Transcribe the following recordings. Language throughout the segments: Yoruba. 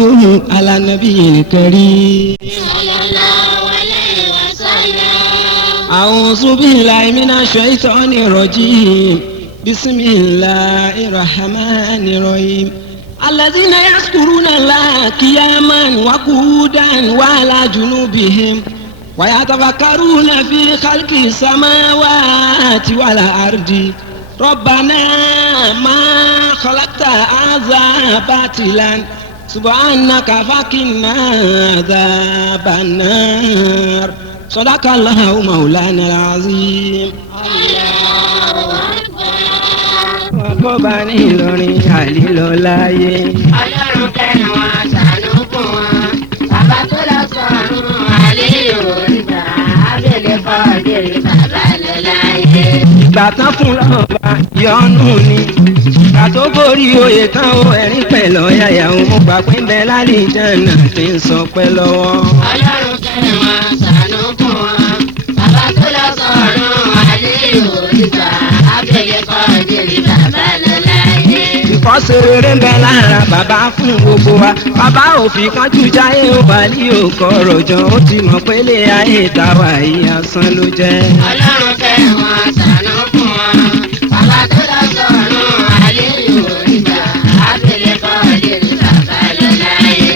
صلوا على النبي الكريم صلى الله عليه وسلم. أعوذ بالله من الشيطان الرجيم بسم الله الرحمن الرحيم الذين يذكرون الله قياما وقعودا وعلى جنوبهم ويتفكرون في خلق السماوات والأرض ربنا ما خلقت هذا باطلا سبحانك فقنا عذاب النار صدق الله مولانا العظيم. ọkọ bá ní Ìlọrin àlìlọ láyé. Ọlọ́run kẹ́ni wọn ṣàánú fún wọn. Bàbá tó lọ sọ̀rùn àlejò ìgbà abẹ́lẹ̀ fọ́ọ̀dẹ̀rẹ̀ bàbá lọ láyé. ìgbà tán fún lọ́ba yọnu ni ìgbà tó borí oyè tán ó ẹ̀rín pẹ̀lú ọ̀yàyà òun gbà pé ń bẹ lálẹ́ ìjànà tí ń sọ pẹ́ lọ́wọ́. Ọlọ́run kẹ́ni wọn ṣàánú fún wọn. Bàbá tó lọ sọ̀rùn àlejò ìgbà abẹ́lẹ̀ fọ́ọ̀dẹ̀rẹ̀ bàbá lọ láyé. ìkọ́sẹ̀ rere ń bẹ lára bàbá fún gbogbo wa bàbá òfin kánjú jáyé ó bá ní òkò rọ̀jọ́ ó ti mọ̀ pé lè ayé tàwa yìí asán ló jẹ́. Ọlọ́run kẹ́ni wọn ṣàánú fún wọn. Bàbá tó lọ sọ̀rùn àlejò ìgbà abẹ́lẹ̀ fọ́ọ̀dẹ̀rẹ̀ bàbá lọ láyé.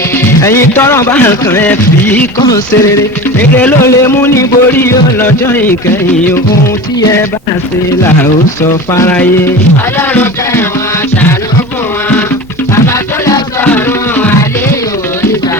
ẹ̀yin tọ́rọ̀ bá kàn ẹ́ fi kàn ṣe rere èrè ló lè mú ní borí ọlọ́jọ́ ìkẹyìn ohun tí ẹ bá ṣe là ó sọ fáráyé. Ọlọ́run kẹ́ni wọn ṣàánú fún wọn. Bàbá tó lọ sọ̀rùn àlejò ìgbà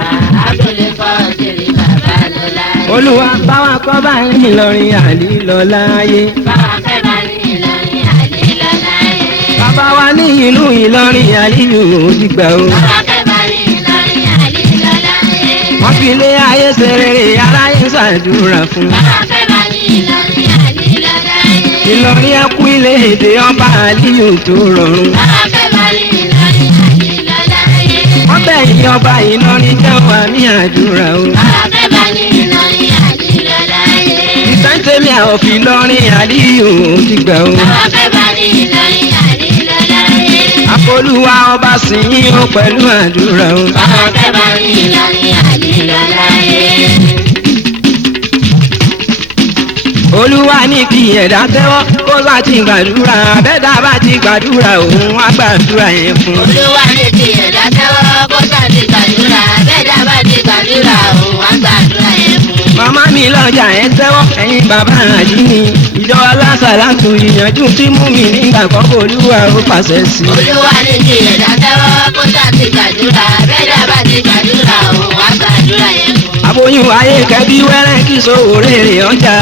abẹ́lẹ̀ fọ́ọ̀dẹ̀rẹ̀ bàbá lọ láyé. olúwa báwa kọ́ bá ní Ìlọrin àlìlọ láyé. Báwa fẹ́ bá ní Ìlọrin àlejò láyé. bàbá wa ní ìlú Ìlọrin àlìlù òdìgbà o. Báwa fẹ́ bá ní Ìlọrin àlejò láyé. wọ́n fi lé ayé ṣe rere aráyé ṣàdúrà fún. Báwa fẹ́ bá ní Ìlọrin àlejò láyé. Ìlọrin ẹkú ilé èdè ọba àlìyù tó rọrùn. Báwa fẹ́ bá ní Ìlọrin àlejò láyé. wọ́n bẹ̀yìn ọba Ìlọrin jẹ́ wà ní àdúrà o. Báwa fẹ́ bá ní Ìlọrin àlejò láyé. ìsántẹ́mi àwọ̀fì Ìlọrin àlìyù òdìgbà o. Báwa fẹ́ bá ní Ìlọrin àlejò láyé. àfolúwa ọba sìn ó pẹ̀lú àdúrà o. Báwa fẹ́ bá ní Ìlọrin àlejò láyé. olúwa ní kí ẹ̀dá tẹ́wọ́ kó bá ti gbàdúrà bẹ́ẹ̀dá bá ti gbàdúrà òun á gbàdúrà yẹn fún. Olúwa ní kí ẹ̀dá tẹ́wọ́ kó sá ti gbàdúrà bẹ́ẹ̀dá bá ti gbàdúrà òun wá gbàdúrà yẹn fún. màmá mi lọ́jà ẹ̀ tẹ́wọ́ ẹ̀yin bàbá àdínní ìjọ alásàlátù ìyànjú tí mú mi nígbà kọ́kọ́ olúwa ó pàṣẹ sí. Olúwa ní kí ẹ̀dá tẹ́wọ́ kó sá ti gbàdúrà bẹ́ẹ̀dá bá ti gbàdúrà òun wá gbàdúrà yẹn fún. aboyún ayé kẹbí wẹ́rẹ́ kí sówó rere ọjà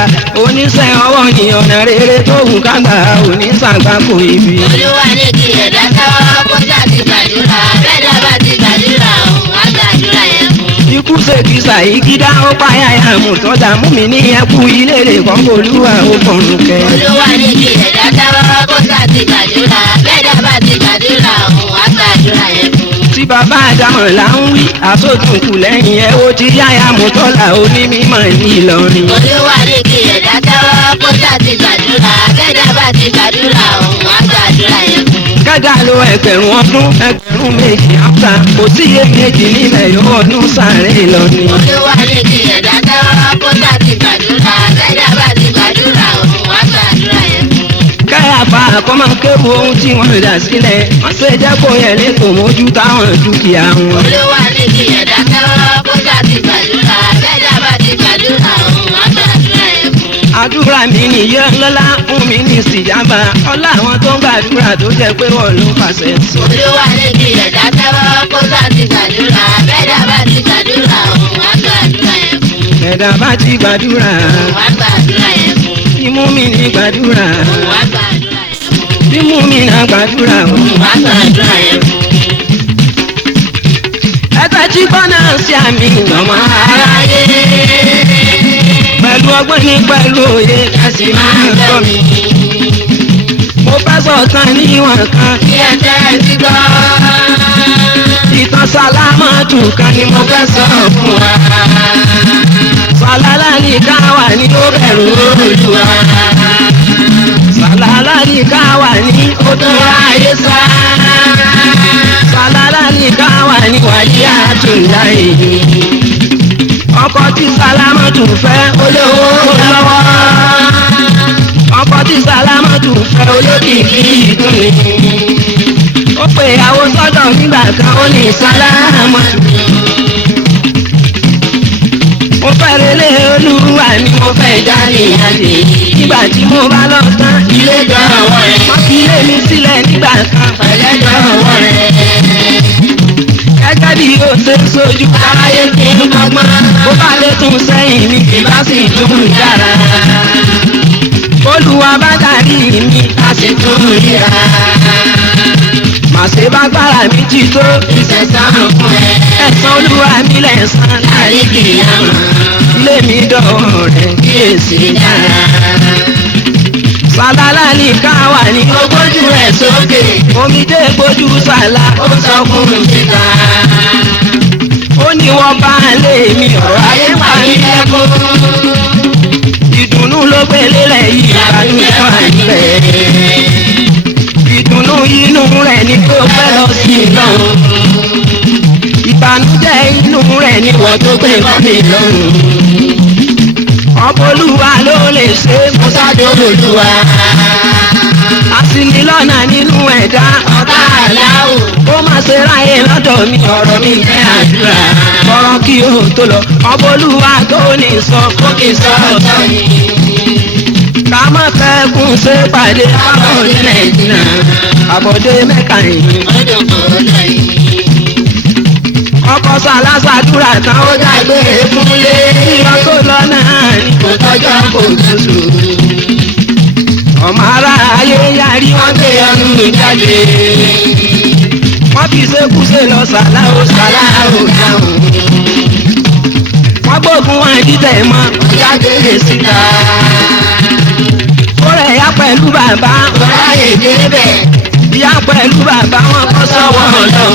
oníṣẹ́ ọwọ́ ní ọ̀nà rere tó wù kágbà oníṣàgbákò ibi. Olúwa ní kí ẹ̀dá tẹ́wọ́ kó sá ti gbàdúrà bẹ́ẹ̀dá bá ti gbàdúrà òun wá gbàdúrà yẹn fún. ikú ṣèkìsà ìgídá ó páyà ìhàmù tọ́jà mú mi ní ẹkú ilé rè kọ́kọ́ olúwa ó kọ̀ọ̀rùn kẹ. Olúwa ní kí ẹ̀dá tẹ́wọ́ kó sá ti gbàdúrà bẹ́ẹ̀dá bá ti gbàdúrà òun wá gbàdúrà yẹn fún. tí bàbá àdámọ̀ là ń wí àsọdùnkù lẹ́yìn ẹ̀ ó ti yáyà mọ́tọ́là onímọ̀ ní Ìlọrin. Olúwa ní kí ẹ̀dá tẹ́wọ́ kó sá ti gbàdúrà bẹ́ẹ̀dá bá ti gbàdúrà òun wá gbàdúrà yẹn fún. kẹ́dà lo ẹgbẹ̀rún ọdún ẹgbẹ̀rún méjì áfà kò sí iye méjì nílẹ̀ yóò ọdún sáré Ìlọrin. Olúwa ní kí ẹ̀dá tẹ́wọ́ kó sá ti gbàdúrà bẹ́ẹ̀dá bá ti gbàdúrà òun wá gbàdúrà yẹn fún. káyàfà àkọ́mọ kéwu ohun tí wọ́n dà sílẹ̀ wọ́n ṣe jẹ́ kó yẹ lẹ́kọ̀ọ́ mójú táwọn dúkìá wọn. Olúwa ní kí ẹ̀dá tẹ́wọ́ kó sá ti gbàdúrà bẹ́ẹ̀dá bá ti gbàdúrà òun wá gbàdúrà yẹn fún. àdúrà mi nìyẹn lọ́lá fún mi ní ìsìjàmbá ọlá àwọn tó ń gbàdúrà tó jẹ́ pé wọ́n ló fàṣẹ sí. Olúwa ní kí ẹ̀dá tẹ́wọ́ kó sá ti gbàdúrà bẹ́ẹ̀dá bá ti gbàdúrà òun wá gbàdúrà yẹn fún. ẹ̀dá bá ti gbàdúrà Òun wá gbàdúrà yẹn fún. imú mi ní gbàdúrà Òun wá gbàdúrà yẹn fún. imú mi náà gbàdúrà o. Òun wá gbàdúrà yẹn fún. ẹgbẹ́ tí bọ́nà sí àmì ọmọ aráyé pẹ̀lú ọgbọ́n ní pẹ̀lú òye kẹsì máa ń gbọ́ mi. mo fẹ́ sọ̀tàn níwọ̀n kan Kí ẹ tẹ́ ẹ ti gbọ́. ìtàn sálámọ́tù kan ni mo fẹ́ sọ fún wa. sàlálà ní káwà ní ó bẹ̀rù Olúwa. sàlálà ní káwà ní ó tún ráyé sá. sàlálà ní káwà ní wàyí sálámọ́tù láì. ọkọ tí sálámọ́tù fẹ́ olówó lọ́wọ́. ọkọ tí sálámọ́tù fẹ́ olókìkí ìdúnni. ó pe ìyàwó sọ́dọ̀ nígbà kan ó ní sálámọ́tù. mo fẹ́ relé olúwa ni mo fẹ́ jáde àdé. nígbà tí mo bá lọ tán ilé dọ̀wọ́ rẹ̀. wọ́n fi ilé mi sílẹ̀ nígbà kan pẹ̀lẹ́ dọ̀wọ́ rẹ̀. gẹ́gẹ́ bí o ṣe ń sojú káyé kí n gbọ́gbọ́n. bó bá lè tún sẹ́yìn mi kì bá sì tún dára. olúwa bá darí mi a sì tún ríra. màṣẹ bá gbára mi jí tó ìṣẹ̀sán fún ẹ. ẹ̀san olúwa mi lẹ̀san láàrin kìyàmá. ilé mi dọ̀wọ́ rẹ̀ kíyèsí dára. sàlálà ní ká wà ní ogójú rẹ̀ sókè. omijé gbójú sàlá ó sọ fún mi síta. ó ní wọ́n bá lé mi ọ̀rọ̀ ayé pa mí lẹ́kún. ìdùnnú ló gbé lélẹ̀ yìí ìbànújẹ́ wà nílẹ̀. ìdùnnú inú rẹ̀ ni kó fẹ́ lọ sí lọ́run. ìbànújẹ́ inú rẹ̀ ni wọ́n tó gbé bọ́ mi lọ́rùn. ọ̀pọ̀ olúwa ló lè ṣe mo ṣáájú olúwa. asinilọ́nà nínú ẹ̀dá ọ̀tá aláwọ̀. ó má ṣe ráyè lọ́dọ̀ mi ọ̀rọ̀ mi jẹ́ àdúrà. ọ̀rọ̀ kí o tó lọ ọ̀pọ̀ olúwa tó ní sọ kó kì í sọ ọ̀tọ̀ ni. ká má fẹ́ kún ṣe pàdé àbọ̀dé nàìjíríà àbọ̀dé mẹ́ka yìí. ọdún kò lẹ́yìn. ọkọ̀ sàlásàdúrà tán ó dàgbé fúnlé. ìlọ tó lọ náà ni kò tọ́jọ́ kò tutù. ọmọ ara ayé yarí wọ́n gbé ọdún jáde. wọ́n fi ṣekúṣe lọ sàláwò sàláwò dáhùn. wọ́n gbógun wọn jíjẹ mọ́ jáde síta. ó rẹ̀ yá pẹ̀lú bàbá ọ̀rá èdè bẹ̀. ìyá pẹ̀lú bàbá wọn kọ́ sọ́wọ́ lọ.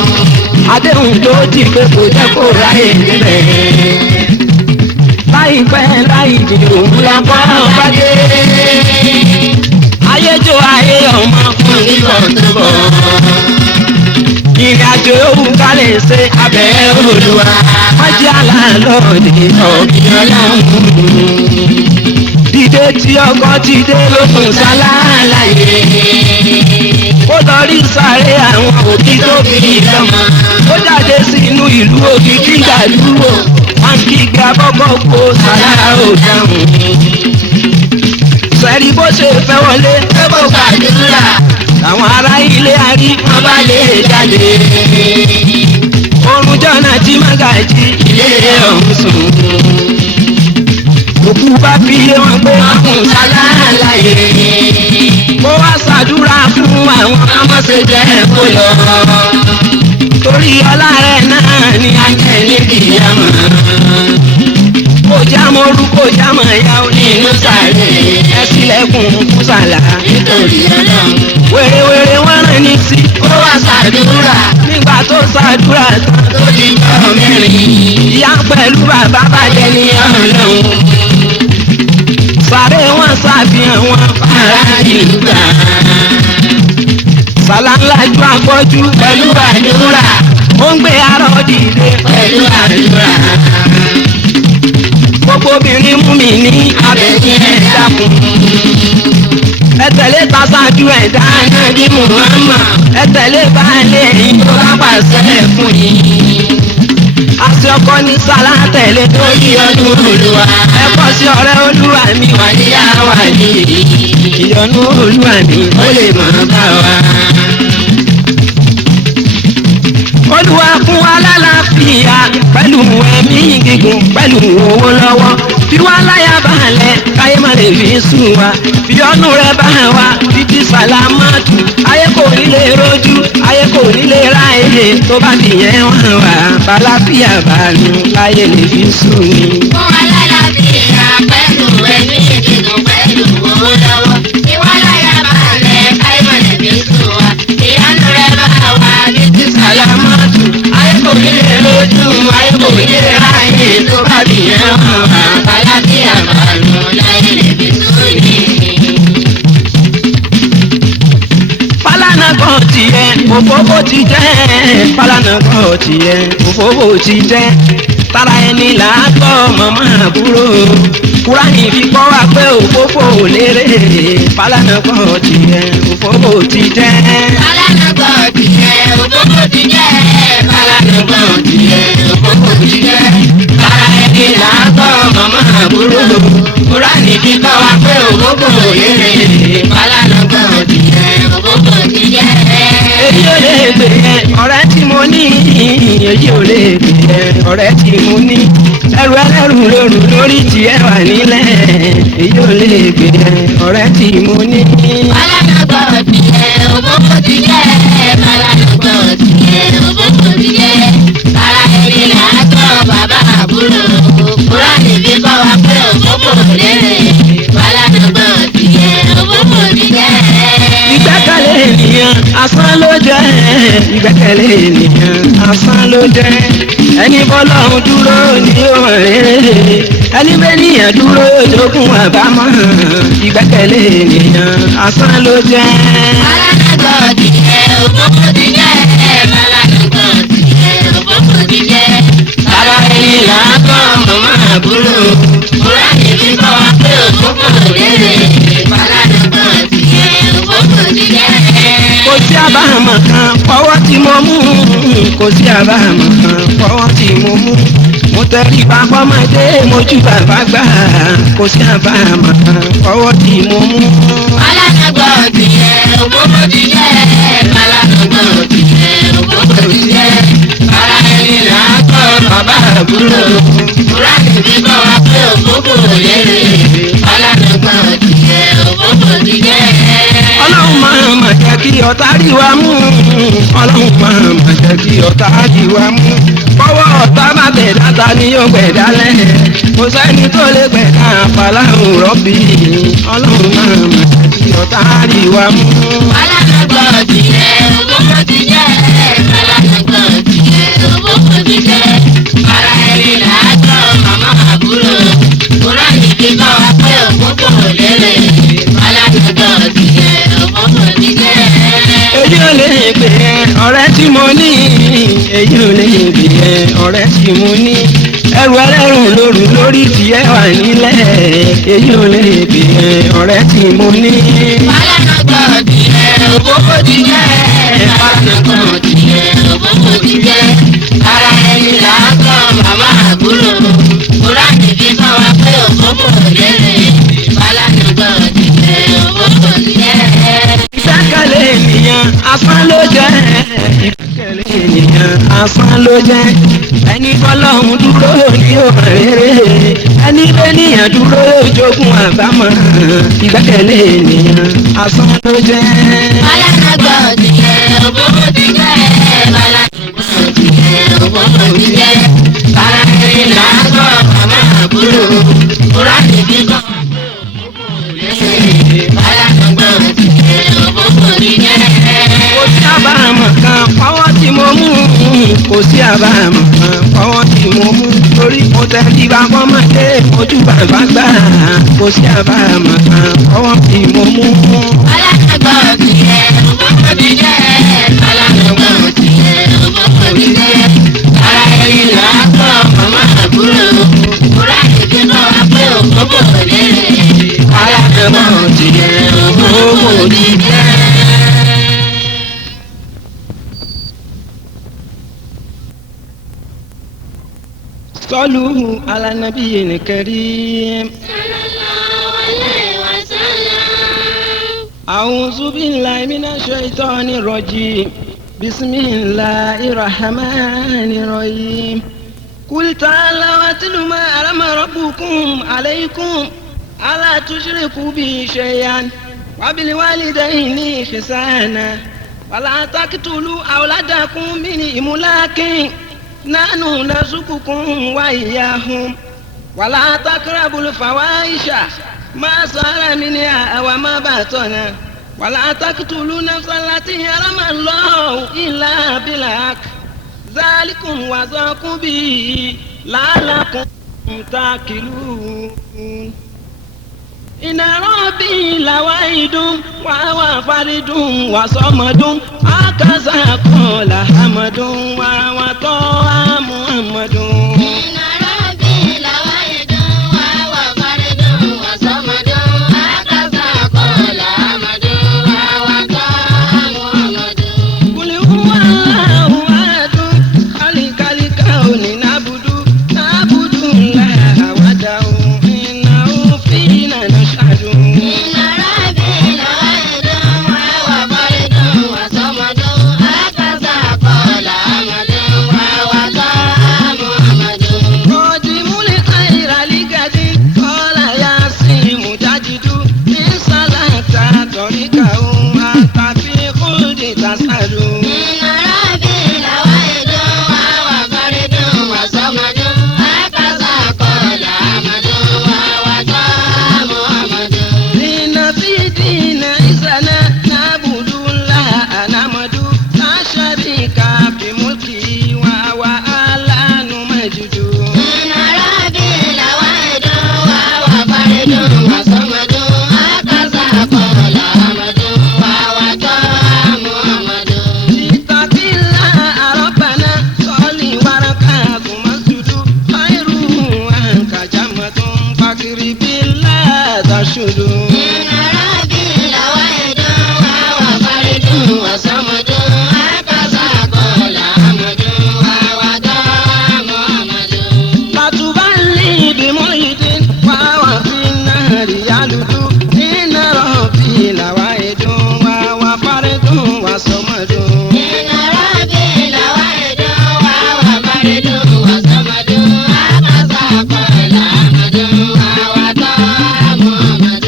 àdéhùn tó ti pé kò jẹ́ kó ráyè níbẹ̀. láìpẹ́ láì jìnnà òun la kọ́ bá dé. ayéjó ayé ọmọ fún níbọ̀ tó bọ̀. ìrìn àjò òwú ká lè ṣe abẹ́ olúwa. wọ́n jẹ́ aláàlọ́ọ̀dẹ ọ̀gbìn ọlọ́run. dídé tí ọkọ ti dé lókun sáláàláyé. ó lọ rí sáré àwọn òbí tó bí lọ́mọ. ó jáde sínú ìlú òbí kí gbàdúrò. wọ́n kí gbé abọ́kọ̀ kó sàrà ò dáhùn. sẹ́rí bó ṣe fẹ́ wọlé pé kó gbàdúrà. àwọn ará ilé arí wọn bá lè jáde. oorun jọ̀nà tí mọ́gàjì ilé ọ̀hún sùn. òkú bá fi yé wọn pé wọn kùn sáláàláyé. kó wá ṣàdúrà fún àwọn ọmọọṣẹ́ jẹ́ kó lọ. torí ọlá rẹ̀ náà ni ajẹ́ níbi ìyàmọ̀. kó jámọ́ orú kó jámọ́ ẹ̀yà nínú sàré. ẹ sílẹ̀kùn fún sàlà nítorí ọlọ́run. wèrèwèrè wọ́n rán ní sí. ó wá ṣàdúrà. nígbà tó ṣàdúrà tán tó di jọ́ mẹ́rin. ìyá pẹ̀lú bàbá bàjẹ́ ní ọlọ́run. sàré wọn ṣàfihàn wọn fara ìlú gbà. sàlá ńlá ju afọ́jú pẹ̀lú àdúrà. ó ń gbé arọ dìde pẹ̀lú àdúrà. gbogbo obìnrin mú mi ní abẹ́yẹ dákun. ẹ tẹ̀lé tasájú ẹ̀dá náà ní Muhammad. ẹ tẹ̀lé baálé yìí tó bá pàṣẹ fún yìí. àṣẹ ọkọ ní sàlá tẹ̀lé tó yí ọdún olúwa. ẹ kọ́ sí ọ̀rẹ́ olúwa mi wà níyà wà ní. ìyọnu olúwa mi ó lè máa bá wa. olúwa fún wa lálàáfíà pẹ̀lú ẹ̀mí gígùn pẹ̀lú owó lọ́wọ́. fi wá láyà balẹ̀ káyé má lè fi sùn wa. fi ọ̀nù rẹ̀ bá wa títí sàlámàtù. ayé kò ní lè rojú ayé kò ní lè ráyè. tó bá dìyẹn wọn wà bàlàfíà bàánú káyé lè fi sùn ni. fún wa lálàáfíà pẹ̀lú ẹ̀mí gígùn pẹ̀lú owó lọ́wọ́. fi wá láyà balẹ̀ káyé má lè fi sùn wa. fi ọ̀nù rẹ̀ bá wa títí sàlámàtù. ayé kò ní lè rojú ayé kò ní lè ráyè. tó bá dìyẹn wọn wà bàlàfíà bàánú láyé lè fi sùn ni. fálànà kan tiẹ̀ òfófó ti jẹ́ Fálànà gbọ́ tiẹ̀ òfófó ti jẹ́ tara ẹni là á gbọ́ màmá àbúrò Kúránì fi kọ́ wa pé òfófó ò lérè Fálànà gbọ́ tiẹ̀ òfófó ti jẹ́. Fálànà gbọ́ tiẹ̀ òfófó ti jẹ́. Fálànà gbọ́ tiẹ̀ òfófó ti jẹ́. Tara ẹni là á gbọ́ màmá àbúrò Kúránì fi kọ́ wa pé òfófó ò lérè Fálànà gbọ́ tiẹ̀ òfófó ti jẹ́. Èyí ò lè gbè yẹn ọ̀rẹ́ tí mo ní èyí ò lè gbè yẹn ọ̀rẹ́ tí mo ní ẹrù ẹlẹ́rù lóru lórí tiẹ̀ wà nílẹ̀ èyí ò lè gbè yẹn ọ̀rẹ́ tí mo ní. Fálànà gbọ́ tiẹ̀ òfófó ti jẹ́. Fálànà gbọ́ tiẹ̀ òfófó ti jẹ́. Tara ẹni là á gbọ́ bàbá àbúrò Kúránì fi kọ́ wa pé òfófó ò lérè Fálànà gbọ́ tiẹ̀ òfófó ti jẹ́. Ìgbẹ́kẹ̀lé ènìyàn asán ló jẹ́ ìgbẹ́kẹ̀lé ènìyàn asán ló jẹ́ ẹni bọ́lọ́run dúró ní òun rere ẹni bẹ́nìyàn dúró jogún àbámọ̀ ìgbẹ́kẹ̀lé ènìyàn asán ló jẹ́. Fálànà gbọ́ tiẹ̀ òfófó ti jẹ́. Fálànà gbọ́ tiẹ̀ òfófó ti jẹ́. Tara ẹni là á gbọ́ màmá àbúrò Kúránì fi kọ́ wa pé òfófó ò lérè Fálànà gbọ́ tiẹ̀ òfófó ti jẹ́. Kò sí àbámọ̀ kan fọwọ́ tí mo mú kò sí àbámọ̀ kan fọwọ́ tí mo mú mo tẹrí papọ̀ mọ́dé mojú bàbá gbà kò sí àbámọ̀ kan fọwọ́ tí mo mú. Fálànà gbọ́ tiẹ̀ òfófó ti jẹ́. Fálànà gbọ́ tiẹ̀ òfófó ti jẹ́. Tara ẹni là á gbọ́ bàbá àbúrò Kúránì fi kọ́ wa pé òfófó ò lérè Fálànà gbọ́ tiẹ̀ òfófó ti jẹ́. Ọlọ́run máa mà jẹ́ kí ọ̀tá rí wa mú Ọlọ́run máa mà jẹ́ kí ọ̀tá rí wa mú fọwọ́ ọ̀tá má gbẹ̀dá ta ni yóò gbẹ̀dá lẹ̀ kò sẹ́ni tó lè gbẹ̀dá àfàlàhùn rọ́bì Ọlọ́run máa mà jẹ́ kí ọ̀tá rí wa mú. Fálànà gbọ́ tiẹ̀ òfófó ti jẹ́. Fálànà gbọ́ tiẹ̀ òfófó ti jẹ́. Tara ẹni là á gbọ́ màmá àbúrò Kúránì fi kọ́ wa pé òfófó ò lérè Fálànà gbọ́ tiẹ̀ òfófó ti jẹ́. Èyí ò lè gbè yẹn ọ̀rẹ́ tí mo ní èyí ò lè gbè yẹn ọ̀rẹ́ tí mo ní ẹrù ẹlẹ́rù lóru lórí tiẹ̀ wà nílẹ̀ èyí ò lè gbè yẹn ọ̀rẹ́ tí mo ní. Fálànà gbọ́ tiẹ̀ òfófó ti jẹ́. Fálànà gbọ́ tiẹ̀ òfófó ti jẹ́. Tara ẹni là á gbọ́ màmá àbúrò Kúránì fi kọ́ wa pé òfófó ò lérè Fálànà gbọ́ tiẹ̀ òfófó ti jẹ́. Ìgbẹ́kẹ̀lé ènìyàn asán ló jẹ́ ìgbẹ́kẹ̀lé ènìyàn asán ló jẹ́ ẹni bọ́lọ́hún dúró ní òun rere ẹni bẹ́nìyàn dúró jogún àbámọ̀ ìgbẹ́kẹ̀lé ènìyàn asán ló jẹ́. Fálànà gbọ́ tiẹ̀ òfófó ti jẹ́. Fálànà gbọ́ tiẹ̀ òfófó ti jẹ́. Tara ẹni là á gbọ́ màmá àbúrò Kúránì fi kọ́ wa pé òfófó ò lérè Fálànà gbọ́ tiẹ̀ òfófó ti jẹ́. Kò sí àbámọ̀ kan fọwọ́ tí mo mú kò sí àbámọ̀ kan fọwọ́ tí mo mú torí mo tẹ̀lé bàbá ọmọdé ojú bàbá gbà kò sí àbámọ̀ kan fọwọ́ tí mo mú. Fálànà gbọ́ tiẹ̀ òfófó ti jẹ́. Fálànà gbọ́ tiẹ̀ òfófó ti jẹ́. Tara ẹni là á gbọ́ màmá àbúrò Kúránì fi kọ́ wa pé òfófó ò lérè Fálànà gbọ́ tiẹ̀ òfófó ti jẹ́. Sallu ala nabiyil karim. Sallallahu alaihi wasallam. A'udhu billahi minash shaitanir rajim. Bismillahir rahmanir rahim. Qul ta'ala watlu ma harama rabbukum alaykum alla tushriku bi shay'an wa bil walidayni ihsana wa la taqtulu awladakum min imlakin nahnu narzuqukum wa iyyahum wa la taqrabul fawahisha ma zahara minha wa ma batana wa la taqtulu nafsa allati harama Allahu illa bil haqq ذلكم وذاكم به لعلكم تعقلون إن ربي لواحد وهو فرد وصمد هكذا قال حمد وهو طه محمد. إن ربي لواحد وهو فرد وصمد هكذا قال حمد وهو طه محمد. قل هو الله أحد خالق الكون نعبد الله وحده إنه فينا نشهد. إن ربي لواحد وهو فرد وصمد هكذا قال حمد وهو طه محمد. قادم الخير لقد قال ياسين مجدد إن سلكت طريقه أنت في خلد تسعد. إن ربي لواحد وهو فرد وصمد هكذا قال حمد وهو طه محمد. إن في دين إذنا نعبد الله نعمد لا شريك في ملكه وهو أعلى مجد. إن ربي لواحد وهو فرد وصمد هكذا قال حمد وهو طه محمد. اتق الله ربنا صل وركعه مسجد خيره عنك جمة فكر بالله تشهد. إن ربي لواحد وهو فرد وصمد هكذا قال حمد وهو طه محمد. لا تبالي بملحد وهو في النار يلد إن ربي لواحد وهو فرد وصمد. إن ربي لواحد وهو فرد وصمد هكذا قال حمد وهو طه محمد.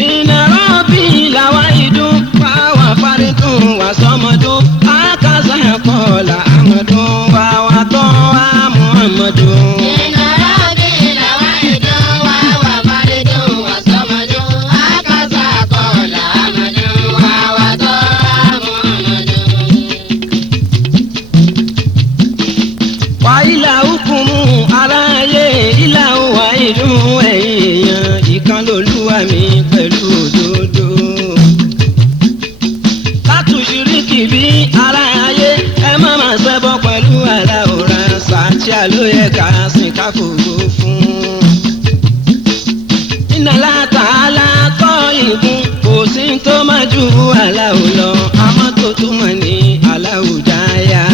إن ربي لواحد وهو فرد وصمد هكذا قال أحمد وهو طه محمد. إن ربي لواحد وهو فرد وصمد هكذا قال حمد وهو طه محمد. وإلهكم aráyé ìlàwọ̀ ìlú èèyàn ìkan lolúwa mi pẹ̀lú òdodo. látùsíríkì bí aráyé ẹ má má ṣẹbọ pẹ̀lú aláwòrán sàtìyà ló yẹ ká sìn ká fògo fún. iná látàlá tọ́ ìgún kò sí tó má ju aláwò lọ àmọ́ tó túmọ̀ ní aláwò dáyà.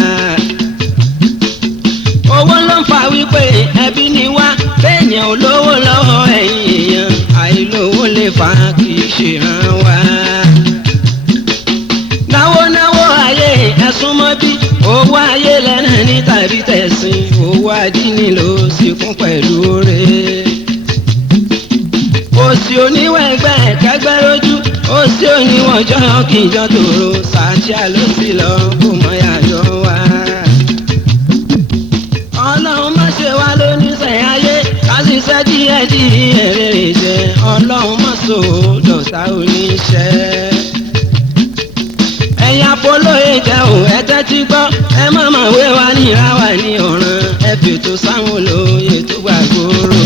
owó ló ń fa wípé ẹbí ni wá bẹ́ẹ̀yàn olówó lọ́wọ́ ẹ̀yìn èèyàn àìlówó lè fa kì í ṣèràn wá. náwó náwó ayé ẹ̀sùn mọ́ bí owó ayé lẹ́nà ní tàbí tẹ̀sìn owó àdínì ló sì kún pẹ̀lú rẹ̀. òsì oníwẹ̀gbẹ́ kẹgbẹ́ lójú òsì oníwọ̀jọ́ kìjọ tòrò sàtíà ló sì lọ kó mọ́ yàjọ wá. ọlọ́run má ṣe wá lóníṣẹ́ ayé ká ṣiṣẹ́ díẹ̀ díẹ̀ rere jẹ́ ọlọ́run má so dọ̀tá oníṣẹ́. ẹ̀yin apolóye jẹ́ ò ẹ tẹ́tí gbọ́ ẹ má má wé wa ní ìráwà ní ọ̀ràn ẹ fètò sáwọn olóye tó gbàgbóró.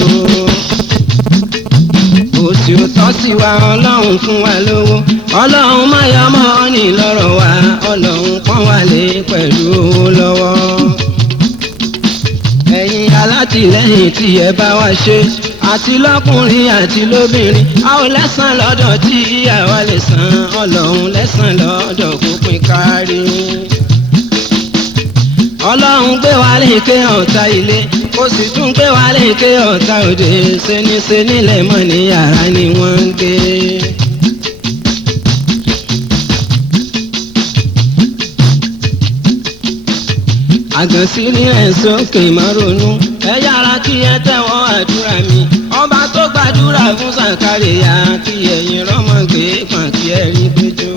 òsì ò tọ́ sí wa ọlọ́run fún wa lówó ọlọ́run má yọ mọ́ ọ́ ní lọ́rọ̀ wa ọlọ́run pọ́n wa lé pẹ̀lú owó lọ́wọ́. ẹ̀yin alátìlẹ́yìn tí ẹ bá wá ṣe àti lọ́kùnrin àti lóbìnrin a ò lẹ́sàn lọ́dọ̀ tí àwa lè san ọlọ́run lẹ́sàn lọ́dọ̀ kó pín kárí. ọlọ́run gbé wa lékè ọ̀tá ilé ó sì tún gbé wa lékè ọ̀tá òde ṣeníṣe nílẹ̀ mọ́ ní yàrá ni wọ́n ń gbé. àgànsírí ẹ̀ sókè má ronú ẹ yára kí ẹ tẹ́wọ́ àdúrà mi ọba tó gbàdúrà fún Sàkáríyà kí ẹ̀yin rọ́mọ gbé pọ̀n kí ẹ rí péjọ.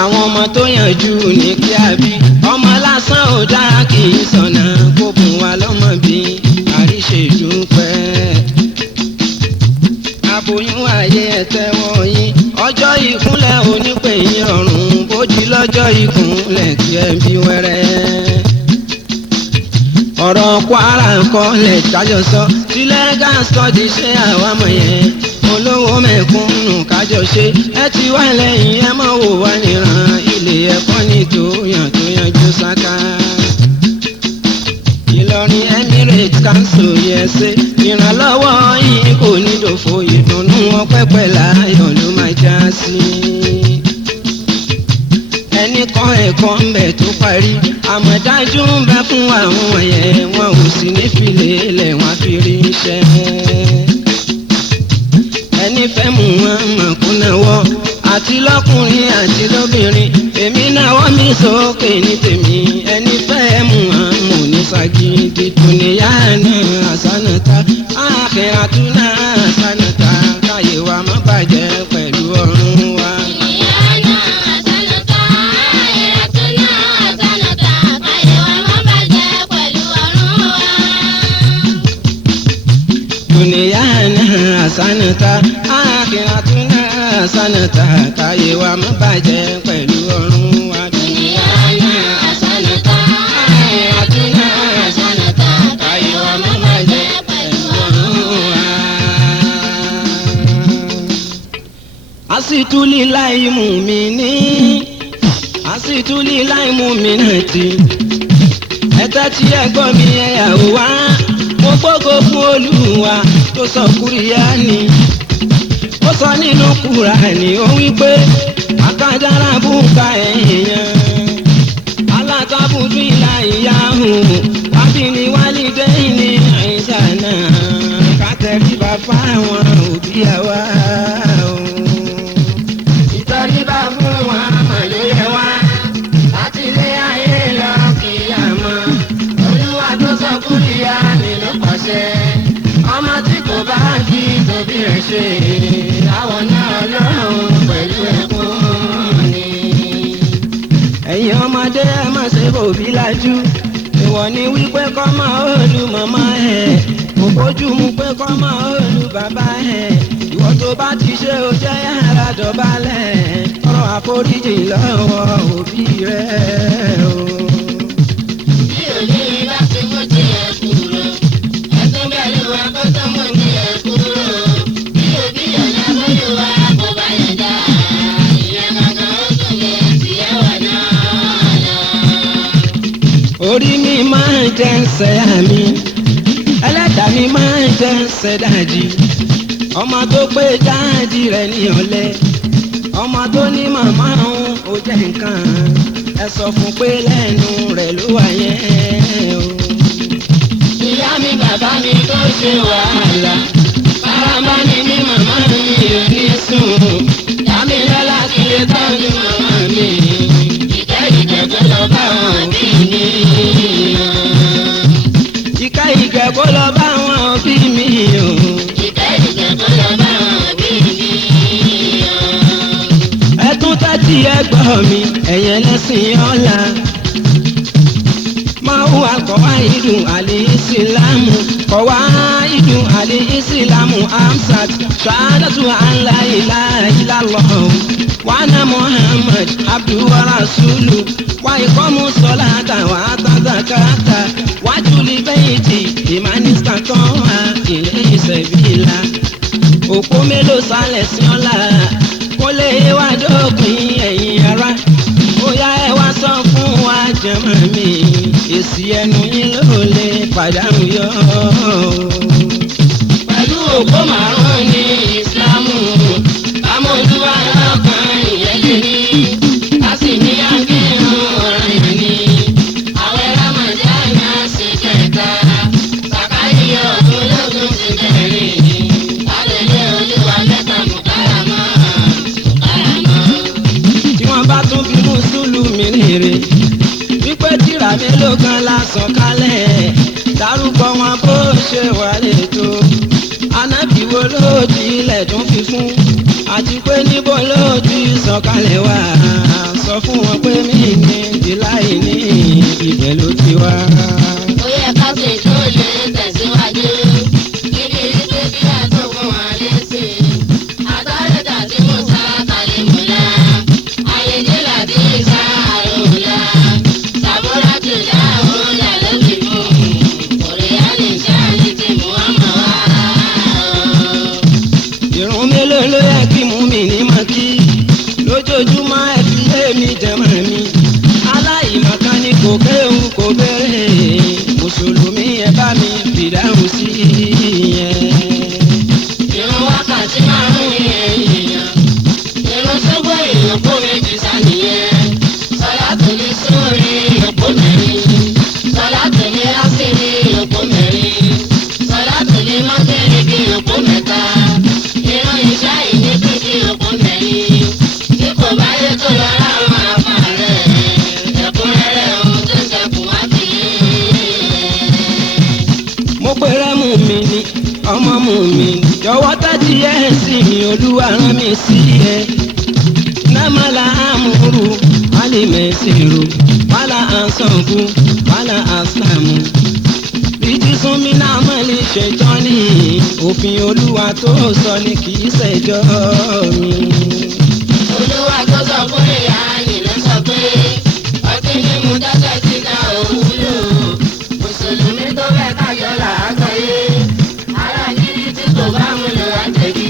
àwọn ọmọ tó yànjú ní kí a bí ọmọ lásán ò dára kì í sọ̀nà kó bùn wá lọ́mọ bí àríṣe dúpẹ́. aboyún ayé ẹ tẹ́wọ́ yín ọjọ́ ìkúnlẹ̀ onípè yín rọrùn bójì lọ́jọ́ ìkúnlẹ̀ kí ẹ bí wẹ́rẹ́. ọ̀rọ̀ Kwara kọ́lẹ̀ kájọ sọ sílẹ̀ gáàsítọ́dì ṣé àwa mọ̀ yẹn olówó mẹ̀kúnnù kájọ ṣe ẹ ti wá lẹ́yìn ẹ mọ̀ wò wá níran ilé ẹ̀kọ́ ní tó yanjú sáká. Ìlọrin Emirates Council yẹn ṣe ìrànlọ́wọ́ yìí kò ní dòfo ìdùnnú ọpẹ́ pẹ̀lú ayọ̀ ló máa já sí. Ẹni kan ẹ̀kọ́ ń bẹ̀ tó parí àmọ̀dájú ń bẹ fún àwọn ẹ̀yẹ wọn ò sì ní filẹ̀ lẹ̀ wọ́n fi rí iṣẹ́. Ẹni fẹ́ mú wọn mọ̀ kó náwó àti lọ́kùnrin àti lóbìnrin èmi náwó mi sókè ní tèmi ẹni fẹ́ mú wọn mọ̀ ní sagidi dùnìyà náà àsánàtà àkẹ́ràtúnà àsánàtà káyé wa má bàjẹ́ pẹ̀lú ọ̀run wa. Dunyana hasanata akhiratuna hasanata káyé wa má bàjẹ́ pẹ̀lú ọ̀run wa. Dunyana hasanata akhiratuna hasanata káyé wa má bàjẹ́ pẹ̀lú ọ̀run wa. Asitulilahi mu'mini asitulilahi mu'minati ẹ̀tẹ́ tí ẹ gbọ́ mi ẹ̀yàwó wá mo gbógo fún Olúwa tó sọ Kùránì ó sọ nínú Kùránì ó wí pé àkàdára bùkà èèyàn alákàbùdú ìlà ìyáhùn wábìnrin wálídé ní àìsàn náà kátẹ́rìbà fáwọn òbí àwa. Ìtẹríba fún wa màlúyẹ wa láti ilé ayé lọ kíyámọ̀ Olúwa tó sọ Kùránì ló pàṣẹ ọmọ tí kò bá kí tóbi rẹ̀ ṣe àwọn náà lọ́rùn pẹ̀lú ẹkún ni. Ẹ̀yin ọmọdé ẹ má ṣe bòbí lajú ìwọ ni wípé kọ́ máa òòlù màmá ẹ̀ kò bójú mu pé kọ́ máa òòlù bàbá ẹ̀ ìwọ tó bá ti ṣe o jẹ́ yàrá dọ̀bálẹ̀ tọrọ àforíjì lọ́wọ́ òbí rẹ̀ o. Bí òní bá ti mú tiẹ̀ kúrò ẹ̀tún bẹ̀rù wa kó tó mú tiẹ̀ kúrò bí òbí ọ̀nà bóyú wa kó bá yẹn dá ìyẹn kankan ó tún lè tiẹ̀ wà náà lọ. Orí mi máa ń jẹ́ ẹsẹ̀ àmì ẹlẹ́dàá mi máa ń jẹ́ ẹsẹ̀ dájì ọmọ tó pé dájì rẹ̀ ní ọ̀lẹ ọmọ tó ní màmá òun ò jẹ́ nǹkan ẹ sọ fún pé lẹ́nu rẹ̀ ló wà yẹn o. Ìyá mi bàbá mi tó ṣe wàhálà bàbá mi ní màmá mi ò ní sùn ìyá mi lọ́la kí lè tọ́jú màmá mi ìkẹ́ ìkẹ́ tó lọ bá wọn bí mi. Ìkẹ́ ìkẹ́ kó lọ bá wọn bí mi o. Ìkẹ́ ìkẹ́ tó lọ bá wọn bí mi. Ẹ tún tẹ́tí ẹ gbọ́ mi ẹ̀yẹn lẹ́sìn ọ̀la. Máa hùwà kọ̀wá ìdùn àlè ìsìlámù kọ̀wá ìdùn àlè ìsìlámù amsat ṣáádàtú ànlá ìlà ìlàlọ́ wàhánà Muhammad abdu wa rasulu wà ìkọ́mú sọ́láta wà tàzàkàtà wájú libẹ́yìtì ìmánìsítà kan wà ilé ìsẹ̀bìlà. Òpó mélòó sálẹ̀ sí ọ̀la kó lè wá dópin ẹ̀yìn ara ó yá ẹ wá sọ fún wa jẹ́mọ̀ mi èsì ẹnu yín ló lè pàdánù yọ. Pẹ̀lú òpó márùn-ún ní Ìsìlámù amójúwà lọ́kàn ìyẹn lè ní a sì ní akínú ọ̀ràn yẹn ní àwẹ̀ Ramadana sí kẹta sàkáyé ọdún lógún sí kẹrin alẹ́lẹ́ Olúwa mẹ́ta mùkáràmọ́. Tí wọ́n bá tún bí mùsùlùmí rere wípé tírà mélòó kan la sọ̀ kalẹ̀ dárúkọ wọn bó ṣe wà lẹ́tọ́ ànábì wo ló ti ilẹ̀ tún fi fún àti pé níbo ló ti sọ̀kalẹ̀ wá sọ fún wọn pé mí ní ìdíláì ní ibẹ̀ ló ti wá. Ó yẹ ká sì tó lè tẹ̀síwájú kíbi wípé kí a tó fún wa létí àtàrẹ́tà tí mo sá kàlímùlá ayédè láti sá àrùlá sàbúrà tó dá òòlà lóbi mú kéwù kò béèrè mùsùlùmí ẹ bá mi fìdáhùn sí yẹn. Ìrun wákàtí márùn-ún yẹn èèyàn. Ìrun ṣubú ìyókù méjì sánìyẹn. Sọ̀látù ní sórí ìyókù mẹ́rin. Sọ̀látù ní ásírì ìyókù mẹ́rin. Sọ̀látù ní mọ́gẹ́rìbì ìyókù mẹ́ta. Ìrun ìṣá ìní kíkí ìyókù mẹ́rin. Bí kò bá yẹ tó lọ láwọn àpá rẹ̀. Ẹ̀kúnrẹ́rẹ́ ohun tó ṣẹkù wá kì mo pèrè mú mi ní ọmọ mú mi ní jọ̀wọ́ tẹ́tí ẹ̀ sí mi olúwa rán mi sí ẹ. námàlà àmúrú wálé mẹ́sìrò wálá àsànkú wálá àsàmù. ìdí sún mi náà mọ̀ lè ṣèjọ́ ní òfin olúwa tó sọ ni kì í ṣẹjọ́ mi. Olúwa tó sọ pé ìyá yìí ló sọ pé ọtí mímu tẹ́tẹ́ ti da òwúlò. Mùsùlùmí tó fẹ́ kájọ là á gbọ́yé. Ará gidi tí kò bá mú lò á jẹ̀bi.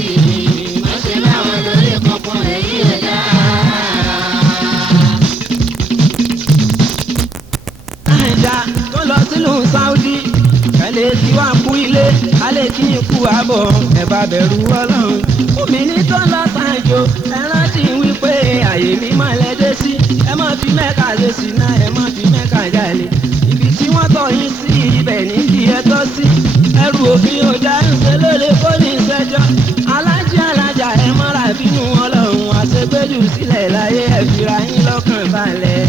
Má ṣe bá wọn lórí kankan èyí ẹ̀dá. Naija tó lọ sílùú Saudi kẹ́lẹ́ tí wàá kú ilé alẹ́ kí n kú àbọ̀ ẹ̀ bá bẹ̀rù ọlọ́run. Omi ní tó lọ sàjò ẹ rántí wípé àyè mi máa lẹ́dẹ́ sí. ẹ má fi Mẹ́kà lé sí náà ẹ má fi Mẹ́kà jalè. ibi tí wọ́n tọ̀ yín sí ibẹ̀ ní kí ẹ tọ́ sí. ẹrù òfin ọjà ń ṣe lóore kó ní ìṣẹ́jọ́. alájà ẹ mọ́ra bínú ọlọ́run àṣegbéjù sílẹ̀ láyé ẹ fira yín lọ́kàn balẹ̀.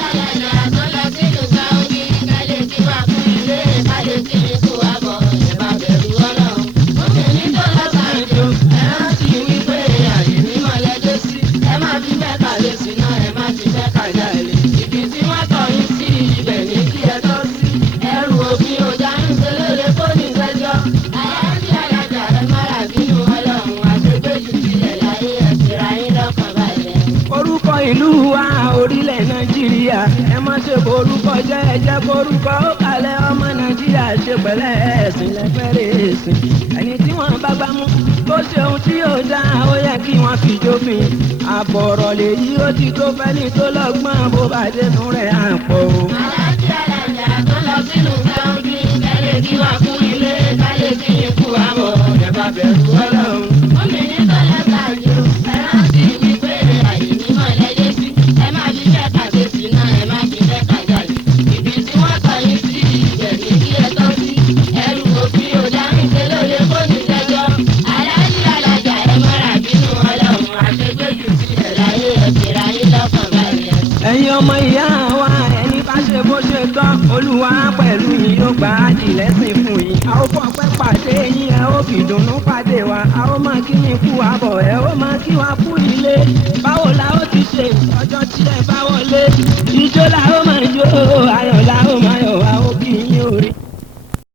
Alájà tó lọ sílùú Saudi kálẹ̀ tí wàá fún ilé kálẹ̀ tí mi kú àbọ̀ ẹ̀ bá bẹ̀rù ọlọ́run. Obìnrin tó lọ sàjò ẹ rántí wípé àyè mímọ́ lẹ́jọ́ sí. Ẹ má fi Mẹ́kà lé sí náà ẹ má fi Mẹ́kà jalè. Ibi tí wọ́n tọ̀ yín sí ibẹ̀ ní kí ẹ tọ́ sí. Ẹrù òfin ọjà ń ṣe lóore kó ní ìṣẹ́jọ́. Alájà ẹ mọ́ra bínú ọlọ́run àṣegbéjù sílẹ̀ láyé ẹ̀ fira yín lọ́kàn balẹ̀. orúkọ ìlú wa orílẹ̀ Nàìjíríà ẹ má ṣe borúkọ jẹ́ ẹ jẹ́ borúkọ ó kalẹ̀ ọmọ Nàìjíríà ṣe pẹ̀lẹ́ ẹ̀sìn lẹ́fẹ̀rẹ̀ ẹ̀sìn ẹni tí wọ́n bá gbá mú tó ṣe ohun tí yóò dá ó yẹ kí wọ́n fi jófin àbọ̀rọ̀ lèyí ó ti tó fẹ́ni tó lọ́gbọ́n bó bá dénú rẹ̀ àpò. Alájà tó lọ sínú Saudi kálẹ̀ tí wàá fún ilé kálẹ̀ tí mi kú àbọ̀ ẹ̀ bá bẹ̀rù ọlọ́run. Obìnrin tó lọ sàjò ẹ rántí wípé àyè mímọ́ lẹ́jọ́ sí. Ẹ má fi Mẹ́kà lé sí náà ẹ má fi Mẹ́kà jalè. Ibi tí wọ́n tọ̀ yín sí ibẹ̀ ní kí ẹ tọ́ sí. Ẹrù òfin ọjà ń ṣe lóore kó ní ìṣẹ́jọ́. Alájà ẹ mọ́ra bínú ọlọ́run àṣegbéjù sílẹ̀ láyé ẹ̀ fira yín lọ́kàn balẹ̀. ẹ̀yin ọmọ ìyá wa ẹni bá ṣe bó ṣe tán olúwa pẹ̀lú yín yóò gbà á dì lẹ́sìn fún yín. a ó fọpẹ́ pàdé yín ẹ ó fìdùnnú pàdé wa a ó máa kí yín kú àbọ̀ ẹ ó máa kí wa kú ilé. báwo la ó ti ṣe ọjọ́ tí ẹ bá wọlé ijó la ó máa jó